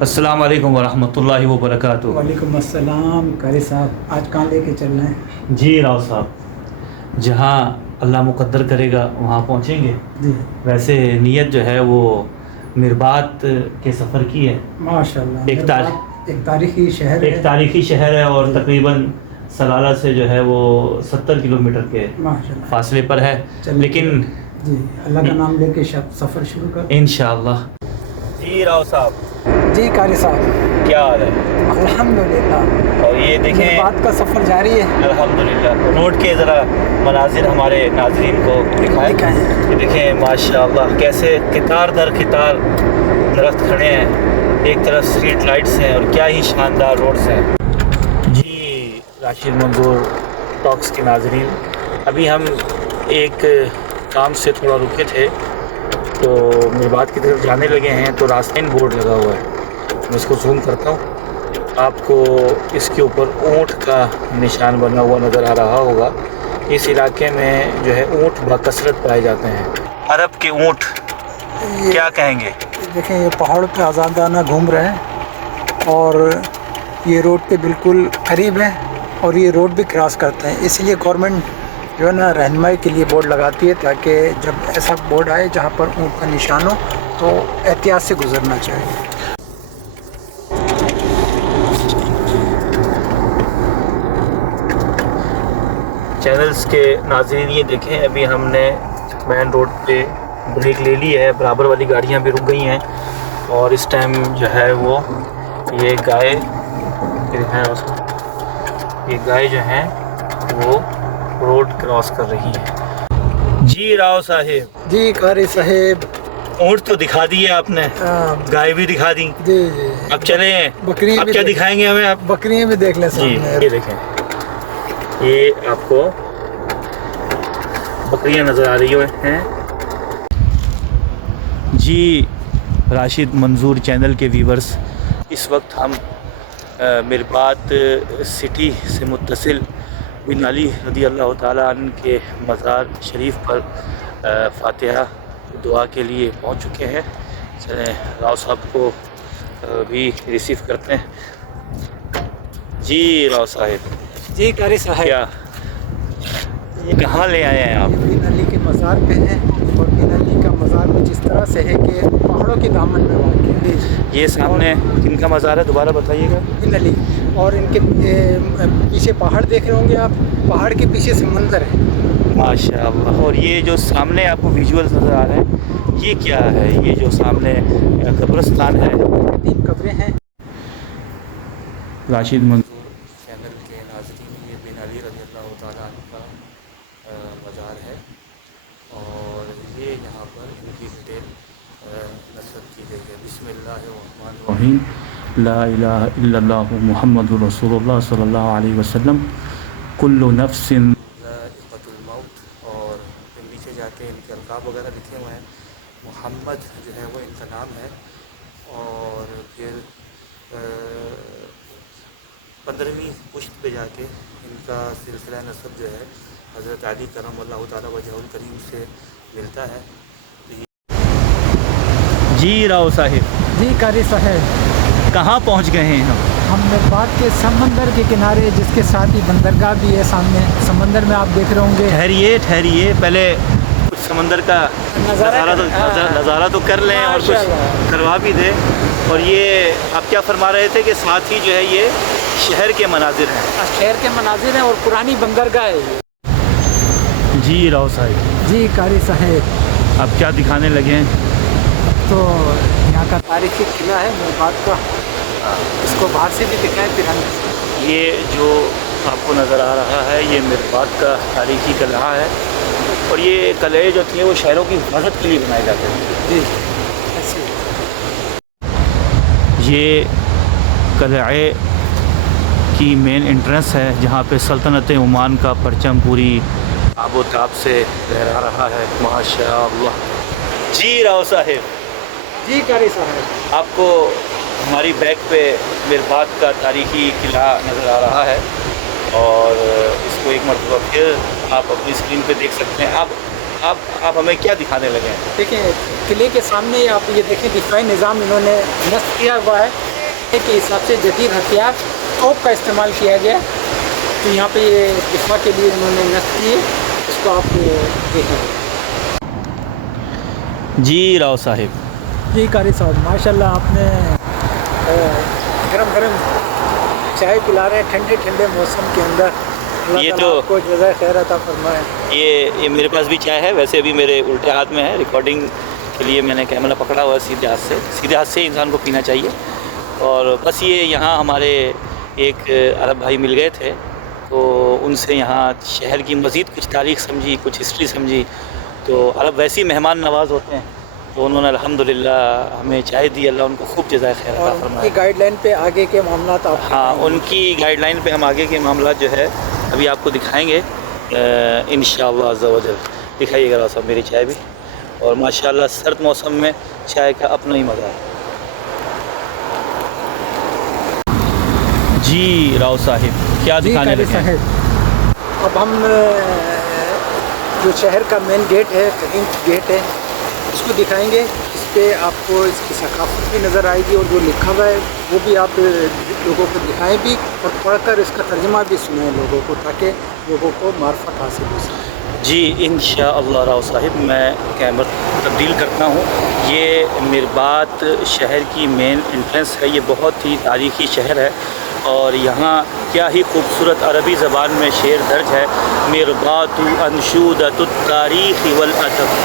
अस्सलाम वालेकुम वरहमतुल्लाहि वबरकातुहू। वालेकुम अस्सलाम। कारी साहब आज कहाँ लेके चल रहे हैं? जी राव साहब, जहाँ अल्लाह मुक़द्दर करेगा वहाँ पहुँचेंगे। जी वैसे नीयत जो है वो मिरबात के सफ़र की है। माशाल्लाह। एक तारीखी शहर है। तारीख़ी शहर है और तकरीबन सलाला से जो है वो 70 किलोमीटर के माशाल्लाह फासले पर है। लेकिन जी अल्लाह का नाम लेके सफ़र शुरू कर इंशाअल्लाह। जी राव साहब, जी कारी साहब क्या हाल है? अल्हम्दुलिल्लाह। और ये देखें, बात का सफ़र जारी है अल्हम्दुलिल्लाह। रोड के ज़रा मनाजिर हमारे नाज़रीन को दिखाएं। ये देखें माशाअल्लाह कैसे कितार दर कितार दरख्त खड़े हैं, एक तरफ स्ट्रीट लाइट्स हैं और क्या ही शानदार रोड्स हैं। जी राशिद मंजूर टॉक्स के नाज़रीन, अभी हम एक काम से थोड़ा रुके थे तो मिरबात की तरफ जाने लगे हैं तो रास्ते में बोर्ड लगा हुआ है। मैं इसको जूम करता हूँ, आपको इसके ऊपर ऊँट का निशान बना हुआ नज़र आ रहा होगा। इस इलाके में जो है ऊँट बकसरत पाए जाते हैं। अरब के ऊँट क्या कहेंगे? देखें ये पहाड़ पे आज़ादाना घूम रहे हैं और ये रोड पे बिल्कुल करीब है और ये रोड भी क्रॉस करते हैं, इसलिए गवर्नमेंट जो है ना रहनुमाई के लिए बोर्ड लगाती है ताकि जब ऐसा बोर्ड आए जहाँ पर ऊँट का निशान हो तो एहतियात से गुजरना चाहिए। चैनल्स के नाज़रीन ये देखें, अभी हमने मेन रोड पे ब्रेक ले ली है, बराबर वाली गाड़ियाँ भी रुक गई हैं और इस टाइम जो है वो ये गाय जो हैं वो रोड क्रॉस कर रही है। जी राव साहिब। जी कारी साहेब, ऊँट तो दिखा दिए आपने, गाय भी दिखा दी। जी जी अब चले बकरी अब क्या दिखाएंगे हमें आप? बकरियाँ भी देख लें जी सामने। ये देखें, ये आपको बकरियां नज़र आ रही हैं। जी राशिद मंजूर चैनल के व्यूवर्स, इस वक्त हम मिरबात सिटी से मुत्तसिल बिन अली रज़ी अल्लाह ताला अन्हु के मज़ार शरीफ पर फ़ातिहा दुआ के लिए पहुंच चुके हैं। चलें राव साहब को भी रिसीव करते हैं। जी राव साहिब। जी कारी साहब, क्या कहाँ ले आए हैं आप? बिन अली के मज़ार पे हैं और बिन अली का मज़ार कुछ इस तरह से है कि पहाड़ों के दामन में वाक़ है। ये सामने किनका मज़ार है, दोबारा बताइएगा? बिन अली, और इनके पीछे पहाड़ देख रहे होंगे आप, पहाड़ के पीछे समंदर है माशाअल्लाह। और ये जो सामने आपको विजुअल्स नज़र आ रहे हैं ये क्या है? ये जो सामने कब्रिस्तान है, 3 कब्रें हैं। राशिद मंजूर चैनल के नाज़रीन, ये बिन अली रज़ी अल्लाह ताला अन्हु का मज़ार है और ये यहाँ पर इनकी डिटेल नस्ब की गई है। बिस्मिल्लाहिर्रहमानिर्रहीम, ला इलाहा इल्लल्लाहु मुहम्मदुर रसूलुल्लाह सल्लल्लाहु अलैहि वसल्लम, कुल्लु नफ्सिन ज़ाइक़तुल मौत। और फिर नीचे जाके इनके अलक़ाब वगैरह लिखे हुए हैं। मोहम्मद जो है वो इनका नाम है और फिर 15वीं पुश्त पे जाके इनका सिलसिला नसब जो है हज़रत अली करमल्लाहु ताला वजहुल करीम से मिलता है। जी राव साहिब। जी कारी साहब, कहाँ पहुँच गए हैं हम? मिरबात के समंदर के किनारे, जिसके साथ ही बंदरगाह भी है सामने। समंदर में आप देख रहे होंगे। ठहरिए पहले कुछ समंदर का नज़ारा तो कर लें और कुछ करवा भी दे। और ये आप क्या फरमा रहे थे कि साथ ही जो है ये शहर के मनाजिर हैं? शहर के मनाजिर हैं और पुरानी बंदरगाह है। जी राव साहिब। जी कारी साहब, अब क्या दिखाने लगे हैं? तो यहाँ का तारीखी किला है मिरबात का, इसको बाहर से भी दिखाएं फिर हम। ये जो आपको नज़र आ रहा है ये मिरबात का तारीखी किला है और ये किले जो थे वो शहरों की हिफाजत के लिए बनाए जाते थे। जी ऐसे ये किले की मेन एंट्रेंस है जहाँ पे सल्तनत ओमान का परचम पूरी आबोताब से लहरा रहा है। माशाअल्लाह। जी राव साहिब। जी कारी साहब, आपको हमारी बैक पे मिरबात का तारीखी किला नज़र आ रहा है और इसको एक मरतबा फिर आप अपनी स्क्रीन पे देख सकते हैं। आप हमें क्या दिखाने लगे हैं? देखिए किले के सामने आप ये देखें दिफाई निज़ाम इन्होंने नस्ब किया हुआ है के हिसाब से जदीद हथियार तोप का इस्तेमाल किया गया। तो यहाँ पे ये दिफा के लिए उन्होंने नस्ब की है, इसको आप देखेंगे। जी राव साहिब, जी कारी साहब, माशाल्लाह आपने गरम गरम चाय पिला रहे हैं ठंडे ठंडे मौसम के अंदर। अल्लाह ये ताला तो आपको जज़ाए खैर अता फरमाए। ये मेरे पास भी चाय है, वैसे अभी मेरे उल्टे हाथ में है, रिकॉर्डिंग के लिए मैंने कैमरा पकड़ा हुआ है सीधे हाथ से इंसान को पीना चाहिए। और बस ये यहाँ हमारे एक अरब भाई मिल गए थे, तो उनसे यहाँ शहर की मज़ीद कुछ तारीख़ समझी, कुछ हिस्ट्री समझी। तो अरब वैसे ही मेहमान नवाज होते हैं, तो उन्होंने अल्हम्दुलिल्लाह हमें चाय दी, अल्लाह उनको खूब जज़ाए खैर अता फरमाए। उनकी गाइडलाइन पे आगे के मामलात आप हाँ, उनकी गाइडलाइन पे हम आगे के मामला जो है अभी आपको दिखाएंगे इंशाअल्लाह अज़्ज़ा वजल। दिखाइएगा राव साहब मेरी चाय भी, और माशाअल्लाह सर्द मौसम में चाय का अपना ही मज़ा है। जी राव साहिब, क्या दिखाने लगे हैं? अब हम जो शहर का मेन गेट है, करीम गेट है, इसको दिखाएंगे। इस पे आपको इसकी सकाफत भी नज़र आएगी और जो लिखा हुआ है वो भी आप लोगों को दिखाएं भी, और पढ़कर इसका तर्जुमा भी सुनाएं लोगों को, ताकि लोगों को मार्फत हासिल हो सके। जी इंशाअल्लाह राव साहिब, मैं कैमरा तब्दील करता हूँ। ये मिरबात शहर की मेन एंट्रेंस है। ये बहुत ही तारीख़ी शहर है, और यहाँ क्या ही खूबसूरत अरबी ज़बान में शेर दर्ज है। मिरबातु अंशूदतुत तारीख़ वल अदब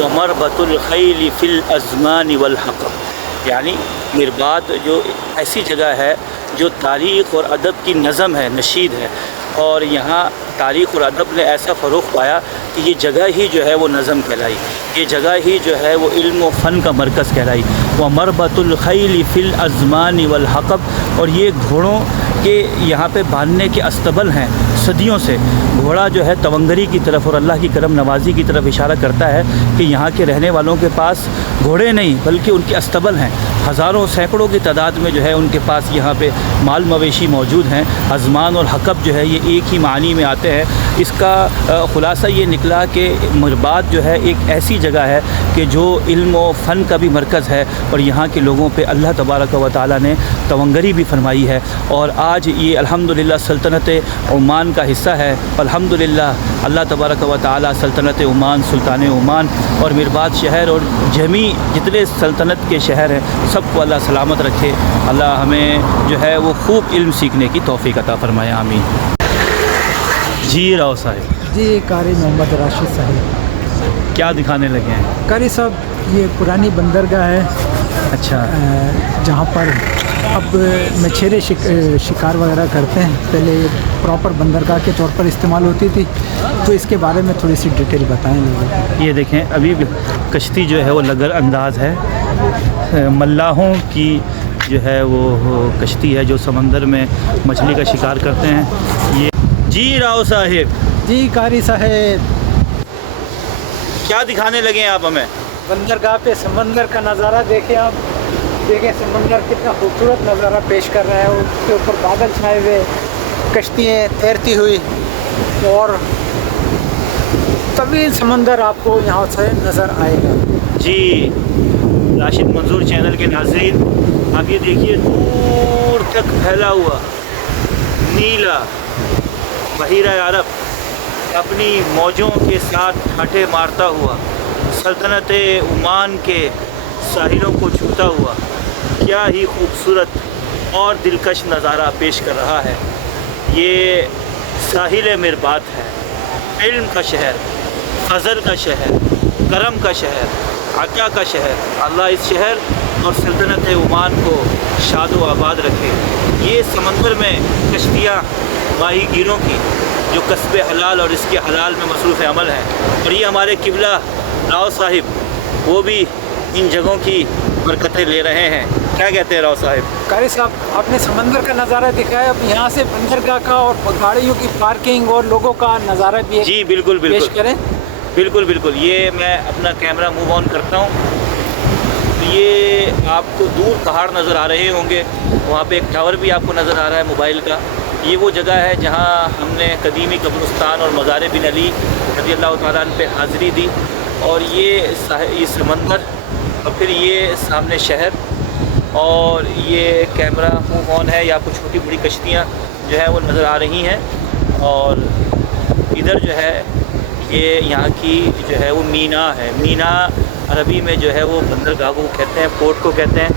व मरबतुल खैल फिल अज़मान वल हक़ब। यानी मिरबात जो ऐसी जगह है जो तारीख़ और अदब की नज़म है, नशीद है, और यहाँ तारीख़ और अदब ने ऐसा फ़रोग़ पाया कि ये जगह ही जो है वो नज़म कहलाई, ये जगह ही जो है वो इल्म व फ़न का मरकज़ कहलाई। व मरबतुल खैल फिल अज़मान वल हक़ब, और ये घोड़ों के यहाँ पे बांधने के अस्तबल हैं सदियों से। घोड़ा जो है तवंगरी की तरफ और अल्लाह की करम नवाजी की तरफ इशारा करता है कि यहाँ के रहने वालों के पास घोड़े नहीं बल्कि उनके अस्तबल हैं। हज़ारों सैकड़ों की तादाद में जो है उनके पास यहाँ पे माल मवेशी मौजूद हैं। अज़मान और हक़ब जो है ये एक ही मानी में आते हैं। इसका ख़ुलासा ये निकला कि मिरबात जो है एक ऐसी जगह है कि जो इल्म व फ़न का भी मरकज़ है, और यहाँ के लोगों पे अल्लाह तबारक व तआला ने तवंगरी भी फरमाई है। और आज ये अल्हम्दुलिल्लाह सल्तनत ओमान का हिस्सा है। अल्हम्दुलिल्लाह अल्लाह तबारक व तआला सल्तनत ओमान, सुल्तान ओमान और मिरबात शहर और जमी जितने सल्तनत के शहर हैं सबको अल्लाह सलामत रखे। अल्लाह हमें जो है वो खूब इल्म सीखने की तौफ़ीक़ अता फरमाए, आमीन। जी राव साहिब, जी कारी मोहम्मद राशिद साहिब, क्या दिखाने लगे हैं? कारी साहब, ये पुरानी बंदरगाह है। अच्छा, जहाँ पर अब मछेरे शिकार वगैरह करते हैं। पहले प्रॉपर बंदरगाह के तौर पर इस्तेमाल होती थी, तो इसके बारे में थोड़ी सी डिटेल बताएं लोगों को। ये देखें अभी कश्ती जो है वो लगर अंदाज है, मल्लाहों की जो है वो कश्ती है जो समंदर में मछली का शिकार करते हैं। ये जी राव साहिब, जी कारी साहब, क्या दिखाने लगे हैं आप हमें? बंदरगाह पे समंदर का नज़ारा देखें आप, देखें समंदर कितना खूबसूरत नज़ारा पेश कर रहा है। उसके ऊपर बादल छाए हुए, कश्तियाँ तैरती हुई, और तवील समंदर आपको यहाँ से नज़र आएगा। जी राशिद मंजूर चैनल के नाज़रीन, आप ये देखिए दूर तक फैला हुआ नीला बहीरा अरब अपनी मौजों के साथ ठाठे मारता हुआ सल्तनत ओमान के साहिलों को छूता हुआ क्या ही खूबसूरत और दिलकश नज़ारा पेश कर रहा है। ये साहिल मिरबात है, इल्म का शहर, फजल का शहर, करम का शहर, अता का शहर। अल्लाह इस शहर और सल्तनत ओमान को शाद व आबाद रखे। ये समंदर में कश्तियाँ माही गिरों की जो कस्ब हलाल और इसके हलाल में मसरूफ़ अमल हैं, और ये हमारे किबला राव साहिब वो भी इन जगहों की बरकतें ले रहे हैं। क्या कहते हैं राव साहिब? कारी साहब, आपने समंदर का नज़ारा दिखाया, अब यहाँ से बंदरगाह का और गाड़ियों की पार्किंग और लोगों का नज़ारा भी जी बिल्कुल बिल्कुल पेश करें। बिल्कुल बिल्कुल, ये मैं अपना कैमरा मूव ऑन करता हूँ। ये आपको दूर पहाड़ नज़र आ रहे होंगे, वहाँ पे एक टावर भी आपको नज़र आ रहा है मोबाइल का। ये वो जगह है जहाँ हमने कदीमी कब्रिस्तान और मज़ार बिन अली रज़ी अल्लाह तआला अन्हु पे हाज़िरी दी। और ये समंदर और फिर ये सामने शहर, اور یہ کیمرہ موو آن ہے. یہ آپ کو چھوٹی بڑی کشتیاں جو ہے وہ نظر آ رہی ہیں. اور ادھر جو ہے یہ یہاں کی جو ہے وہ مینا ہے. مینا عربی میں جو ہے وہ بندرگاہ کو کہتے ہیں, پورٹ کو کہتے ہیں.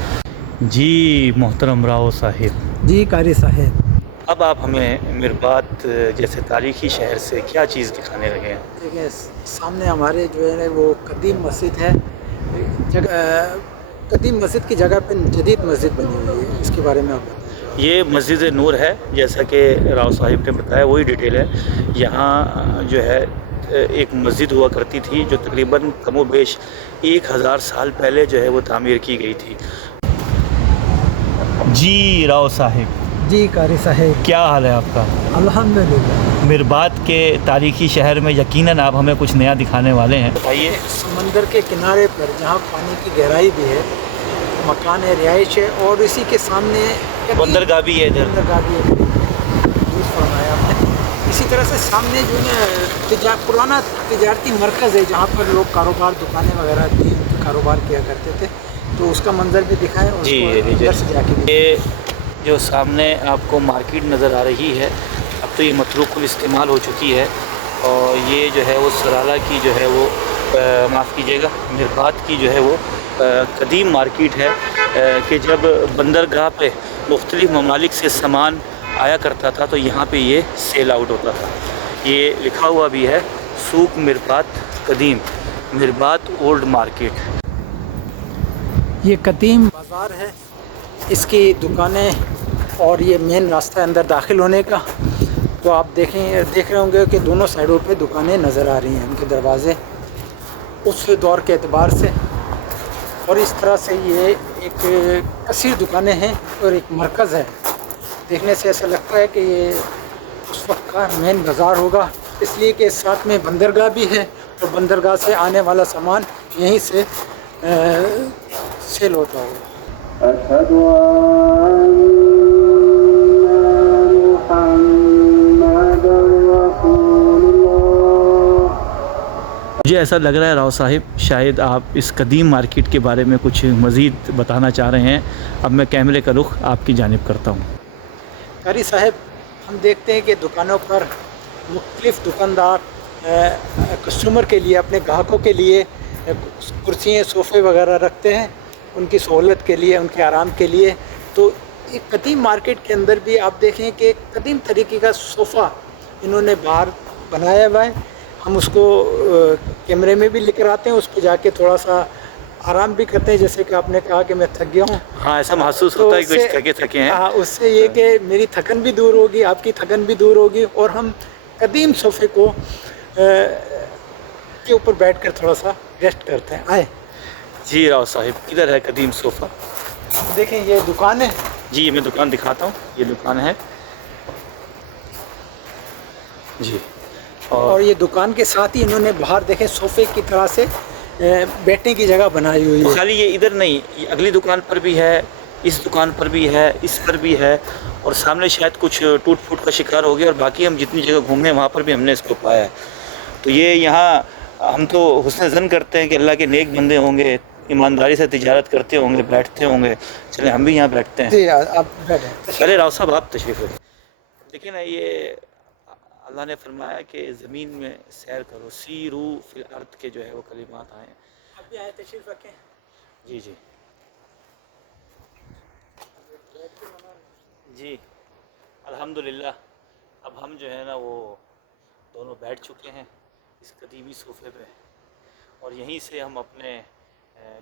جی محترم راؤ صاحب, جی قاری صاحب, اب آپ ہمیں مربات جیسے تاریخی شہر سے کیا چیز دکھانے لگے ہیں؟ دیکھیں سامنے ہمارے جو ہے وہ قدیم مسجد ہے. قدیم مسجد کی جگہ پہ جدید مسجد بنی ہوئی ہے, اس کے بارے میں آپ بتائیں تھوڑا. یہ مسجد نور ہے, جیسا کہ راؤ صاحب نے بتایا وہی ڈیٹیل ہے. یہاں جو ہے ایک مسجد ہوا کرتی تھی جو تقریباً کم و بیش 1000 سال پہلے جو ہے وہ تعمیر کی گئی تھی. جی راؤ صاحب, جی قاری صاحب, کیا حال ہے آپ کا؟ الحمدللہ. مربات کے تاریخی شہر میں یقیناً آپ ہمیں کچھ نیا دکھانے والے ہیں. بتائیے. سمندر کے کنارے پر جہاں پانی کی گہرائی بھی ہے, مکان ہے, رہائش ہے, اور اسی کے سامنے بندرگاہ بھی ہے ادھر. بندرگاہ بھی ہے. درست فرمایا آپ نے. اسی طرح سے سامنے جو ہے پرانا تجارتی مرکز ہے جہاں پر لوگ کاروبار, دکانیں وغیرہ تھی, ان کے کاروبار کیا کرتے تھے, تو اس کا منظر بھی دکھائیں. اور جی اس کو اندر سے جا کے بھی یہ جو سامنے آپ کو مارکیٹ نظر آ رہی ہے, اب تو یہ متروک الاستعمال ہو چکی ہے. اور یہ جو ہے وہ سرالہ کی جو ہے وہ معاف کیجیے گا, مربات کی جو ہے وہ قدیم مارکیٹ ہے کہ جب بندرگاہ پہ مختلف ممالک سے سامان آیا کرتا تھا تو یہاں پہ یہ سیل آؤٹ ہوتا تھا. یہ لکھا ہوا بھی ہے سوق مربات قدیم, مربات اولڈ مارکیٹ. یہ قدیم بازار ہے, اس کی دکانیں اور یہ مین راستہ ہے اندر داخل ہونے کا. تو آپ دیکھ رہے ہوں گے کہ دونوں سائڈوں پہ دکانیں نظر آ رہی ہیں, ان کے دروازے اس دور کے اعتبار سے. اور اس طرح سے یہ ایک کثیر دکانیں ہیں اور ایک مرکز ہے. دیکھنے سے ایسا لگتا ہے کہ یہ اس وقت کا مین بازار ہوگا, اس لیے کہ ساتھ میں بندرگاہ بھی ہے اور بندرگاہ سے آنے والا سامان یہیں سے سیل ہوتا ہوگا. أشهد أن محمد رسول الله. مجھے ایسا لگ رہا ہے راؤ صاحب شاید آپ اس قدیم مارکیٹ کے بارے میں کچھ مزید بتانا چاہ رہے ہیں. اب میں کیمرے کا رخ آپ کی جانب کرتا ہوں. قاری صاحب, ہم دیکھتے ہیں کہ دکانوں پر مختلف دکاندار کسٹمر کے لیے, اپنے گاہکوں کے لیے کرسیاں, صوفے وغیرہ رکھتے ہیں, ان کی سہولت کے لیے, ان کے آرام کے لیے. تو ایک قدیم مارکیٹ کے اندر بھی آپ دیکھیں کہ ایک قدیم طریقے کا صوفہ انہوں نے باہر بنایا ہوا ہے. ہم اس کو کیمرے میں بھی لے کر آتے ہیں, اس پہ جا کے تھوڑا سا آرام بھی کرتے ہیں, جیسے کہ آپ نے کہا کہ میں تھک گیا ہوں. ہاں ایسا محسوس ہوتا ہے کہ کچھ تھکے ہیں. ہاں, اس سے یہ کہ میری تھکن بھی دور ہوگی, آپ کی تھکن بھی دور ہوگی, اور ہم قدیم صوفے کو کے اوپر بیٹھ کر تھوڑا سا ریسٹ کرتے ہیں. آئے. جی راؤ صاحب, کدھر ہے قدیم صوفہ؟ دیکھیں یہ دکان ہے. جی میں دکان دکھاتا ہوں, یہ دکان ہے. جی اور یہ دکان کے ساتھ ہی انہوں نے باہر دیکھیں صوفے کی طرح سے بیٹھنے کی جگہ بنائی ہوئی ہے. خالی یہ ادھر نہیں, یہ اگلی دکان پر بھی ہے, اس دکان پر بھی ہے, اس پر بھی ہے, اور سامنے شاید کچھ ٹوٹ پھوٹ کا شکار ہو گیا, اور باقی ہم جتنی جگہ گھومے وہاں پر بھی ہم نے اس کو پایا ہے. تو یہ یہاں ہم تو حسن ظن کرتے ہیں کہ اللہ کے نیک بندے ہوں گے, ایمانداری سے تجارت کرتے ہوں گے, بیٹھتے ہوں گے. چلے ہم بھی یہاں بیٹھتے ہیں. جی آپ بیٹھیں. پہلے راؤ صاحب آپ تشریف رکھیں. دیکھیں نا, یہ اللہ نے فرمایا کہ زمین میں سیر کرو, سیرو فی الارض کے جو ہے وہ کلمات آئے ہیں. اب بھی آئے, تشریف رکھیں. جی جی جی الحمدللہ. اب ہم جو ہے نا وہ دونوں بیٹھ چکے ہیں اس قدیمی صوفے پہ, اور یہیں سے ہم اپنے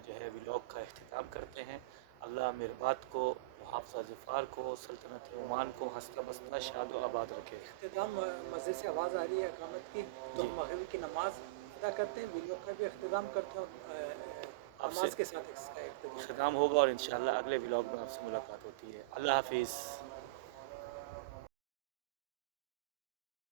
جو ہے ولاگ کا اختتام کرتے ہیں. اللہ مربات کو, محافظہ ظفار کو, سلطنت عمان کو ہنستا بستا شاد و آباد رکھے. اختتام مسجد سے آواز آ رہی ہے اقامت کی, تو ہم مغرب کی نماز ادا کرتے ہیں, ولاگ کا بھی اختتام کرتے ہیں, نماز کے ساتھ اس کا اختتام ہوگا, اور انشاءاللہ اگلے ولاگ میں آپ سے ملاقات ہوتی ہے. اللہ حافظ.